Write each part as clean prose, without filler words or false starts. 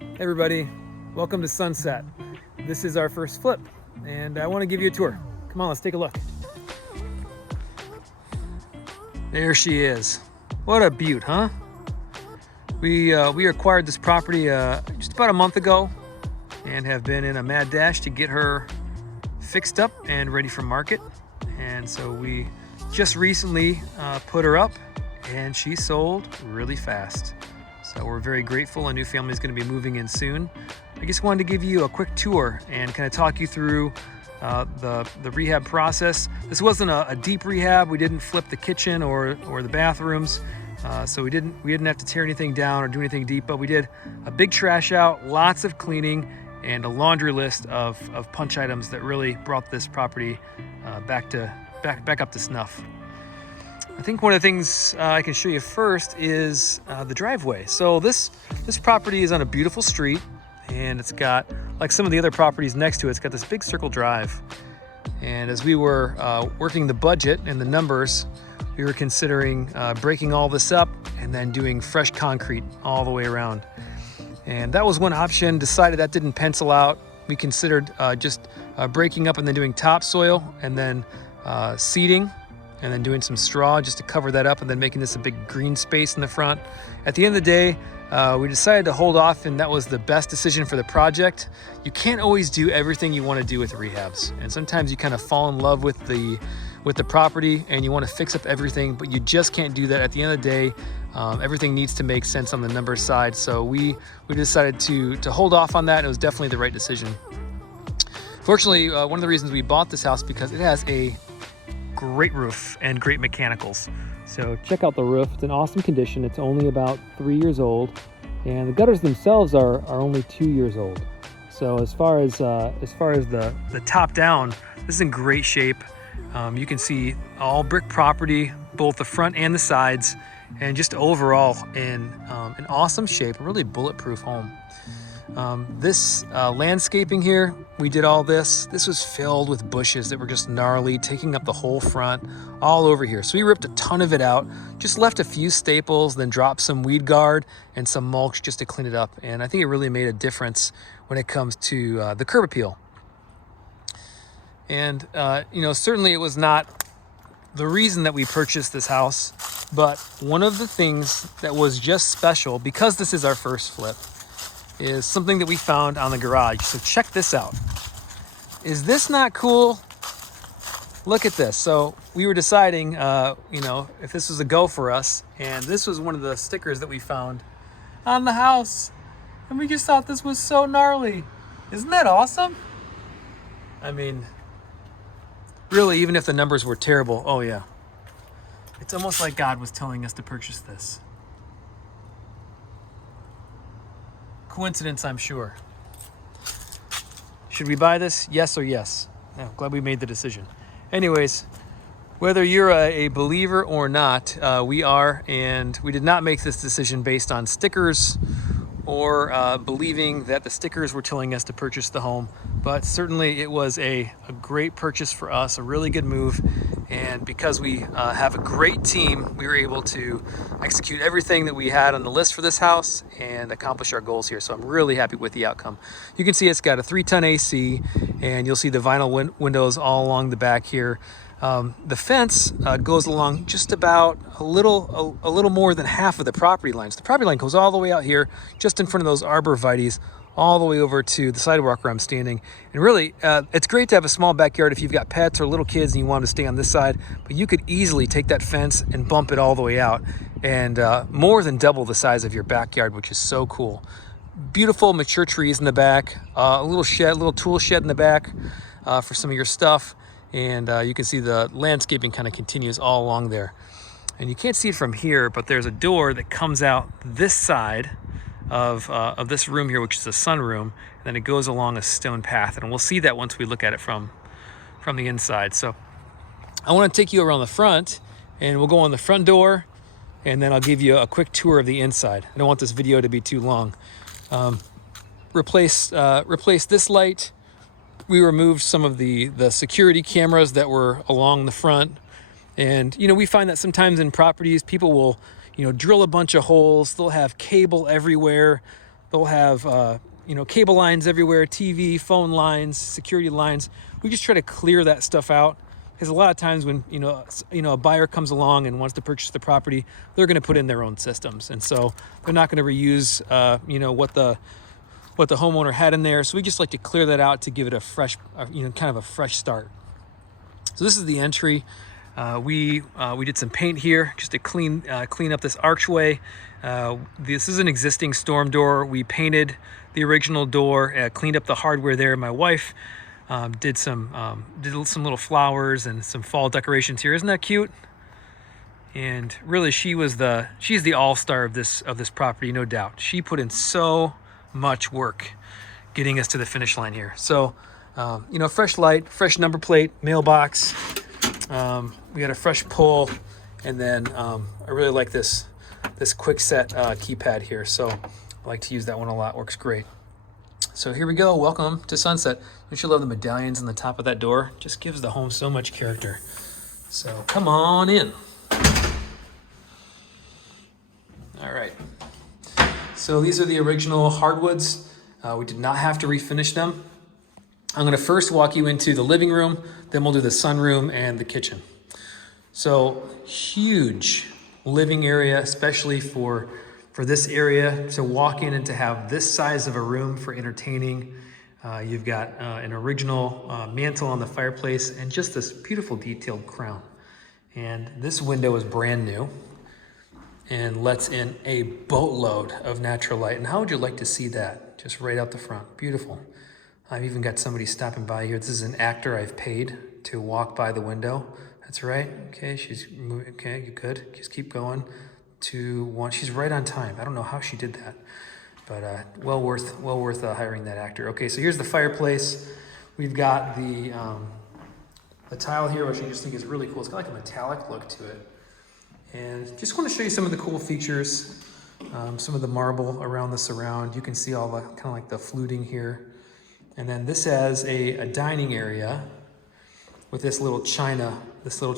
Hey everybody, welcome to Sunset. This is our first flip and I want to give you a tour. Come on, let's take a look. There she is. What a beaut, huh? We acquired this property just about a month ago and have been in a mad dash to get her fixed up and ready for market. And so we just recently put her up and she sold really fast. So we're very grateful. A new family is going to be moving in soon. I just wanted to give you a quick tour and kind of talk you through the rehab process. This wasn't a deep rehab. We didn't flip the kitchen or the bathrooms. So we didn't have to tear anything down or do anything deep, but we did a big trash out, lots of cleaning, and a laundry list of punch items that really brought this property back up to snuff. I think one of the things I can show you first is the driveway. So this property is on a beautiful street, and it's got, like some of the other properties next to it, it's got this big circle drive. And as we were working the budget and the numbers, we were considering breaking all this up and then doing fresh concrete all the way around. And that was one option. Decided that didn't pencil out. We considered just breaking up and then doing topsoil and then seeding, and then doing some straw just to cover that up and then making this a big green space in the front. At the end of the day, we decided to hold off, and that was the best decision for the project. You can't always do everything you want to do with rehabs, and sometimes you kind of fall in love with the property and you want to fix up everything, but you just can't do that. At the end of the day, everything needs to make sense on the numbers side. So we decided to hold off on that, and it was definitely the right decision. Fortunately, one of the reasons we bought this house because it has a great roof and great mechanicals. So check out the roof. It's in awesome condition. It's only about 3 years old, and the gutters themselves are only 2 years old. So as far as the top down, this is in great shape. You can see all brick property, both the front and the sides, and just overall in awesome shape. A really bulletproof home. This landscaping here, we did all this. This was filled with bushes that were just gnarly, taking up the whole front, all over here. So we ripped a ton of it out, just left a few staples, then dropped some weed guard and some mulch just to clean it up. And I think it really made a difference when it comes to the curb appeal. And certainly it was not the reason that we purchased this house, but one of the things that was just special, because this is our first flip, is something that we found on the garage. So check this out. Is this not cool? Look at this. So we were deciding, if this was a go for us, and this was one of the stickers that we found on the house, and we just thought this was so gnarly. Isn't that awesome? I mean, really, even if the numbers were terrible, oh yeah. It's almost like God was telling us to purchase this. Coincidence, I'm sure. Should we buy this? Yes or yes? Yeah, glad we made the decision. Anyways, whether you're a believer or not, we are, and we did not make this decision based on stickers or believing that the stickers were telling us to purchase the home, but certainly it was a great purchase for us, a really good move. And because we have a great team, we were able to execute everything that we had on the list for this house and accomplish our goals here. So I'm really happy with the outcome. You can see it's got a 3-ton AC, and you'll see the vinyl windows all along the back here. The fence goes along just about a little more than half of the property lines. The property line goes all the way out here, just in front of those arborvitaes, all the way over to the sidewalk where I'm standing. And really, it's great to have a small backyard if you've got pets or little kids and you want them to stay on this side, but you could easily take that fence and bump it all the way out and more than double the size of your backyard, which is so cool. Beautiful mature trees in the back, a little tool shed in the back for some of your stuff. And you can see the landscaping kind of continues all along there. And you can't see it from here, but there's a door that comes out this side of this room here, which is a sunroom, and then it goes along a stone path. And we'll see that once we look at it from the inside. So I want to take you around the front, and we'll go on the front door, and then I'll give you a quick tour of the inside. I don't want this video to be too long. Replace this light. We removed some of the security cameras that were along the front. And, we find that sometimes in properties, people will, drill a bunch of holes. They'll have cable everywhere. They'll have, cable lines everywhere, TV, phone lines, security lines. We just try to clear that stuff out. Because a lot of times when, a buyer comes along and wants to purchase the property, they're going to put in their own systems. And so they're not going to reuse, what the homeowner had in there. So we just like to clear that out to give it a fresh, kind of a fresh start. So this is the entry. We did some paint here just to clean up this archway. This is an existing storm door. We painted the original door, cleaned up the hardware there. My wife did some little flowers and some fall decorations here. Isn't that cute? And really, she's the all-star of this property, no doubt. She put in so much work getting us to the finish line here. So, fresh light, fresh number plate, mailbox. We got a fresh pull, and then I really like this quick set keypad here. So I like to use that one a lot. Works great. So here we go. Welcome to Sunset. Don't you love the medallions on the top of that door? Just gives the home so much character. So come on in. All right. So these are the original hardwoods. We did not have to refinish them. I'm going to first walk you into the living room, then we'll do the sunroom and the kitchen. So huge living area, especially for this area, to walk in and to have this size of a room for entertaining. You've got an original mantle on the fireplace and just this beautiful detailed crown. And this window is brand new and lets in a boatload of natural light. And how would you like to see that? Just right out the front. Beautiful. I've even got somebody stopping by here. This is an actor I've paid to walk by the window. That's right. Okay, she's moving. Okay, you good. Just keep going. She's right on time. I don't know how she did that, but well worth hiring that actor. Okay, so here's the fireplace. We've got the tile here, which I just think is really cool. It's got like a metallic look to it. And just want to show you some of the cool features, some of the marble around the surround. You can see all the kind of like the fluting here. And then this has a dining area with this little china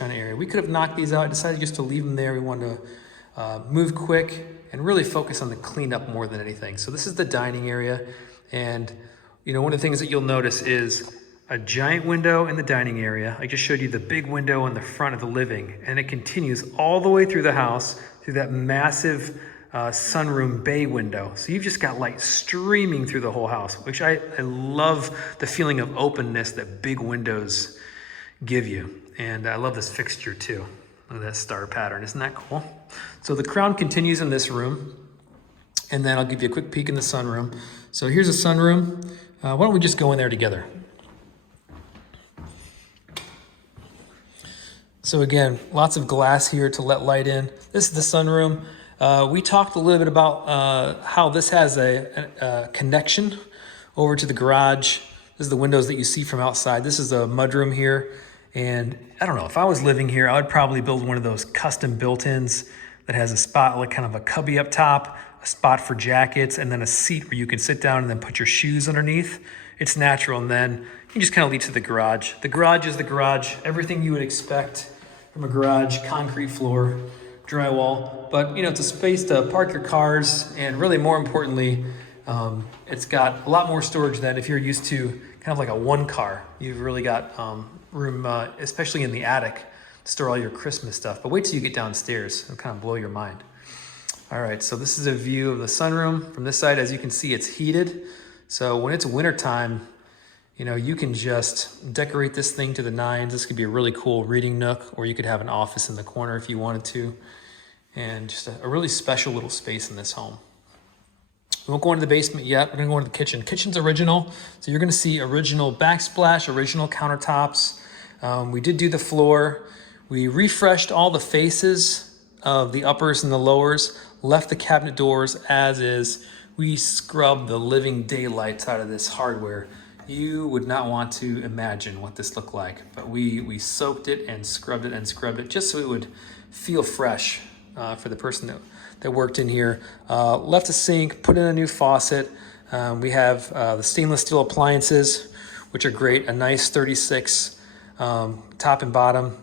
area. We could have knocked these out. I decided just to leave them there. We wanted to move quick and really focus on the cleanup more than anything. So this is the dining area. And one of the things that you'll notice is a giant window in the dining area. I just showed you the big window in the front of the living, and it continues all the way through the house through that massive sunroom bay window. So you've just got light streaming through the whole house, which I love the feeling of openness that big windows give you. And I love this fixture too. Look at that star pattern. Isn't that cool? So the crown continues in this room, and then I'll give you a quick peek in the sunroom. So here's a sunroom. Why don't we just go in there together? So again, lots of glass here to let light in. This is the sunroom. We talked a little bit about how this has a connection over to the garage. This is the windows that you see from outside. This is a mudroom here. And I don't know, if I was living here, I would probably build one of those custom built-ins that has a spot, like kind of a cubby up top, a spot for jackets, and then a seat where you can sit down and then put your shoes underneath. It's natural. And then you just kind of lead to the garage. The garage is the garage. Everything you would expect from a garage: concrete floor, drywall, but it's a space to park your cars, and really more importantly, it's got a lot more storage than if you're used to kind of like a one car. You've really got room, especially in the attic, to store all your Christmas stuff. But wait till you get downstairs; it'll kind of blow your mind. All right, so this is a view of the sunroom from this side. As you can see, it's heated, so when it's wintertime, you can just decorate this thing to the nines. This could be a really cool reading nook, or you could have an office in the corner if you wanted to. And just a really special little space in this home. We won't go into the basement yet. We're gonna go into the kitchen. Kitchen's original, so you're gonna see original backsplash, original countertops. We did do the floor. We refreshed all the faces of the uppers and the lowers, left the cabinet doors as is. We scrubbed the living daylights out of this hardware. You would not want to imagine what this looked like, but we soaked it and scrubbed it just so it would feel fresh for the person that worked in here. Left a sink, put in a new faucet. We have the stainless steel appliances, which are great. A nice 36 top and bottom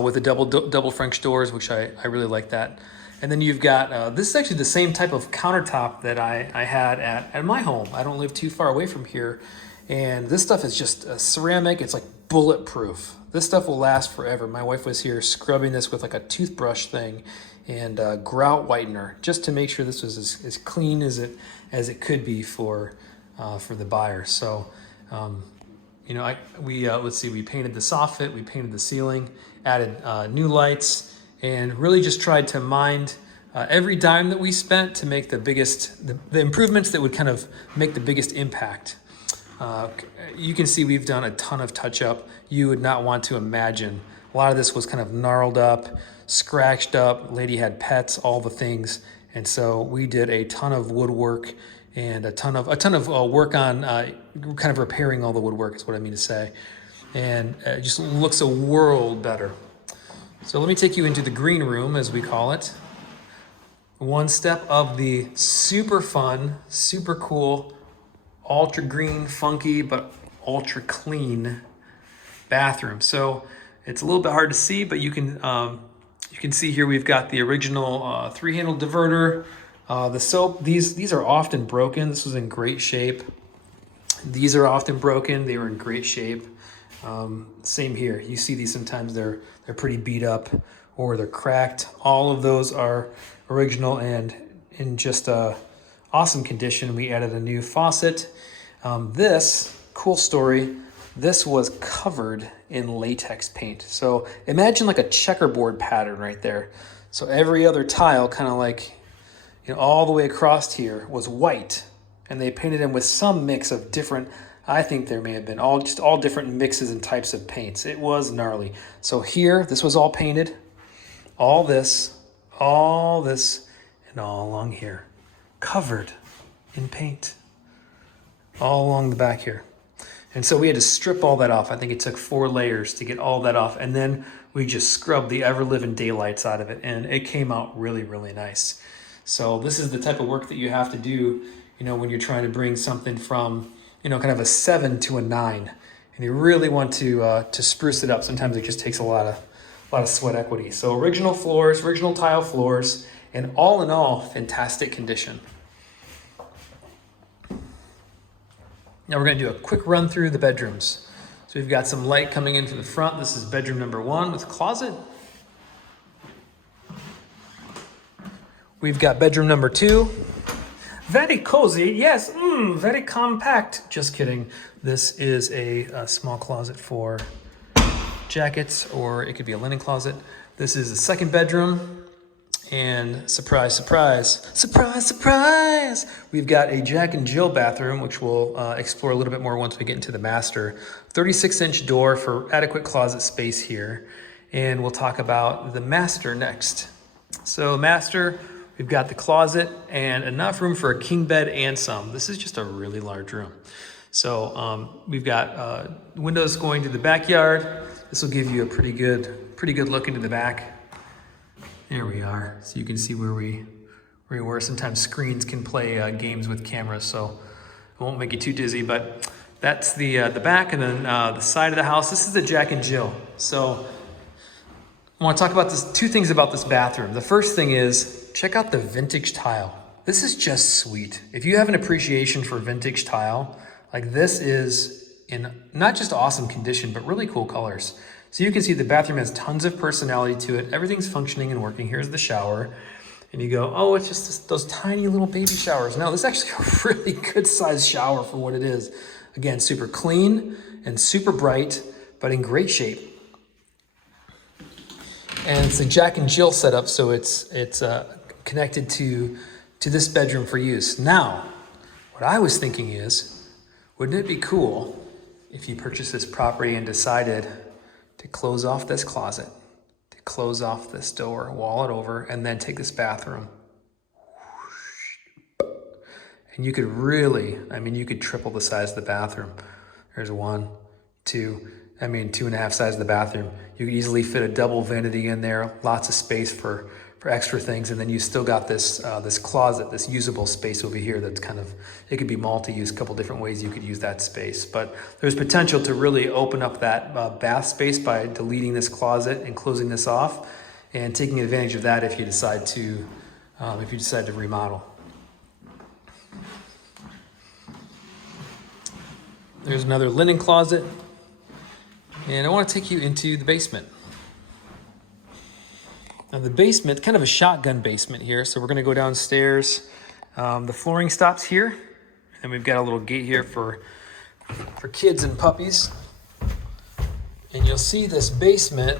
with the double French doors, which I really like that. And then you've got, this is actually the same type of countertop that I had at my home. I don't live too far away from here. And this stuff is just ceramic. It's like bulletproof. This stuff will last forever. My wife was here scrubbing this with like a toothbrush thing and grout whitener just to make sure this was as clean as it could be for the buyer. So, you know, let's see, we painted the soffit, we painted the ceiling, added new lights, and really just tried to mind every dime that we spent to make the improvements that would kind of make the biggest impact. You can see we've done a ton of touch up. You would not want to imagine. A lot of this was kind of gnarled up, scratched up. Lady had pets, all the things. And so we did a ton of woodwork and a ton of work on kind of repairing all the woodwork is what I mean to say. And it just looks a world better. So let me take you into the green room, as we call it. One step of the super fun, super cool, ultra green, funky, but ultra clean bathroom. So it's a little bit hard to see, but you can see here we've got the original three-handle diverter. The soap, these are often broken. This was in great shape. These are often broken. They were in great shape. Same here. You see these sometimes they're pretty beat up or they're cracked. All of those are original and in just awesome condition. We added a new faucet. This, cool story, this was covered in latex paint. So imagine like a checkerboard pattern right there. So every other tile kind of like, you know, all the way across here was white, and they painted them with some mix of different, I think there may have been all different mixes and types of paints. It was gnarly. So here, this was all painted, all this, and all along here, covered in paint, all along the back here. And so we had to strip all that off. I think it took 4 layers to get all that off. And then we just scrubbed the ever-living daylights out of it. And it came out really, really nice. So this is the type of work that you have to do, you know, when you're trying to bring something from, you know, kind of a 7 to a 9. And you really want to spruce it up. Sometimes it just takes a lot of sweat equity. So original floors, original tile floors, and all in all, fantastic condition. Now we're going to do a quick run through the bedrooms. So we've got some light coming in from the front. This is bedroom number 1 with a closet. We've got bedroom number 2. Very cozy, yes, very compact. Just kidding. This is a small closet for jackets, or it could be a linen closet. This is the second bedroom. And surprise, surprise, surprise, surprise! We've got a Jack and Jill bathroom, which we'll explore a little bit more once we get into the master. 36-inch door for adequate closet space here. And we'll talk about the master next. So master, we've got the closet and enough room for a king bed and some. This is just a really large room. So we've got windows going to the backyard. This will give you a pretty good look into the back. There we are. So you can see where we were. Sometimes screens can play games with cameras, so it won't make you too dizzy. But that's the back, and then the side of the house. This is the Jack and Jill. So I want to talk about two things about this bathroom. The first thing is check out the vintage tile. This is just sweet. If you have an appreciation for vintage tile, like this is in not just awesome condition, but really cool colors. So you can see the bathroom has tons of personality to it. Everything's functioning and working. Here's the shower. And you go, oh, it's just those tiny little baby showers. No, this is actually a really good sized shower for what it is. Again, super clean and super bright, but in great shape. And it's a Jack and Jill setup, so it's connected to this bedroom for use. Now, what I was thinking is, wouldn't it be cool if you purchased this property and decided to close off this closet, to close off this door, wall it over, and then take this bathroom. And you could really, you could triple the size of the bathroom. There's 1, 2, 2.5 size of the bathroom. You could easily fit a double vanity in there, lots of space for extra things, and then you still got this this closet, this usable space over here that's kind of, it could be multi-use, a couple different ways you could use that space. But there's potential to really open up that bath space by deleting this closet and closing this off. and taking advantage of that if you decide to remodel. There's another linen closet, and I want to take you into the basement. Now the basement, kind of a shotgun basement here, so we're going to go downstairs. The flooring stops here, and we've got a little gate here for kids and puppies. And you'll see this basement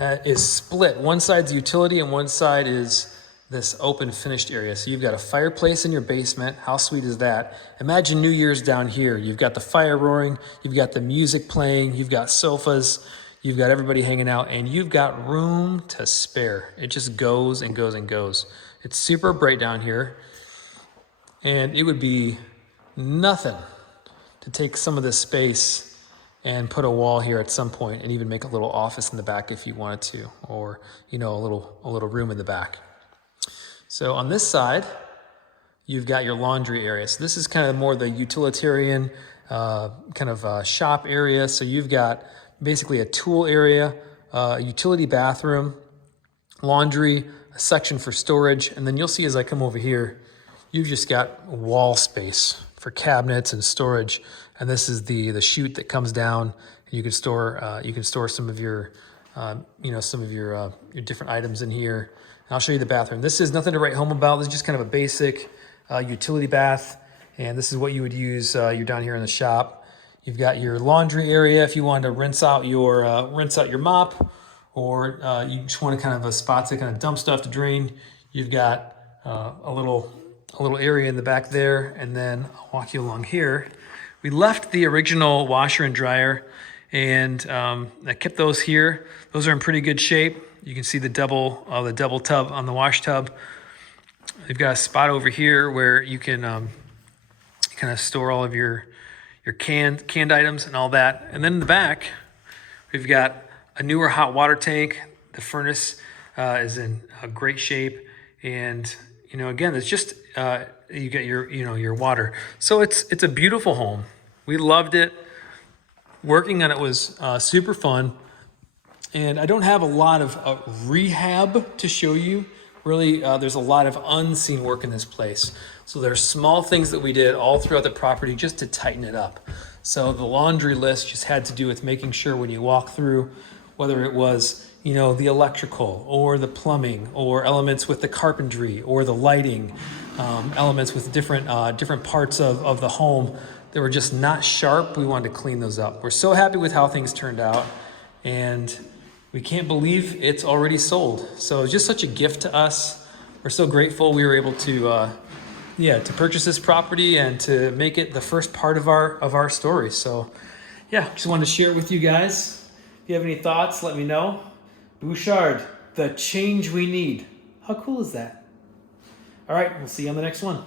is split. One side's utility and one side is this open finished area. So you've got a fireplace in your basement. How sweet is that? Imagine New Year's down here. You've got the fire roaring, you've got the music playing, you've got sofas, you've got everybody hanging out, and you've got room to spare. It just goes and goes and goes. It's super bright down here, and it would be nothing to take some of this space and put a wall here at some point and even make a little office in the back if you wanted to, or a little room in the back. So on this side, you've got your laundry area. So this is kind of more the utilitarian shop area. So you've got basically a tool area, a utility bathroom, laundry, a section for storage, and then you'll see as I come over here, you've just got wall space for cabinets and storage. And this is the chute that comes down. You can store some of your your different items in here. And I'll show you the bathroom. This is nothing to write home about. This is just kind of a basic utility bath, and this is what you would use. You're down here in the shop. You've got your laundry area if you wanted to rinse out your mop, or you just want kind of a spot to kind of dump stuff to drain. You've got a little area in the back there, and then I'll walk you along here. We left the original washer and dryer, and I kept those here. Those are in pretty good shape. You can see the double tub on the wash tub. We've got a spot over here where you can kind of store all of your canned items and all that. And then in the back, we've got a newer hot water tank. The furnace is in a great shape, and again, it's just you get your water. So it's a beautiful home. We loved it. Working on it was super fun. And I don't have a lot of rehab to show you. Really, there's a lot of unseen work in this place. So there's small things that we did all throughout the property just to tighten it up. So the laundry list just had to do with making sure when you walk through, whether it was the electrical or the plumbing or elements with the carpentry or the lighting, elements with different parts of the home that were just not sharp, we wanted to clean those up. We're so happy with how things turned out, and we can't believe it's already sold. So it's just such a gift to us. We're so grateful we were able to purchase this property and to make it the first part of our story. So just wanted to share it with you guys. If you have any thoughts, let me know. Bouchard, the change we need. How cool is that? All right, we'll see you on the next one.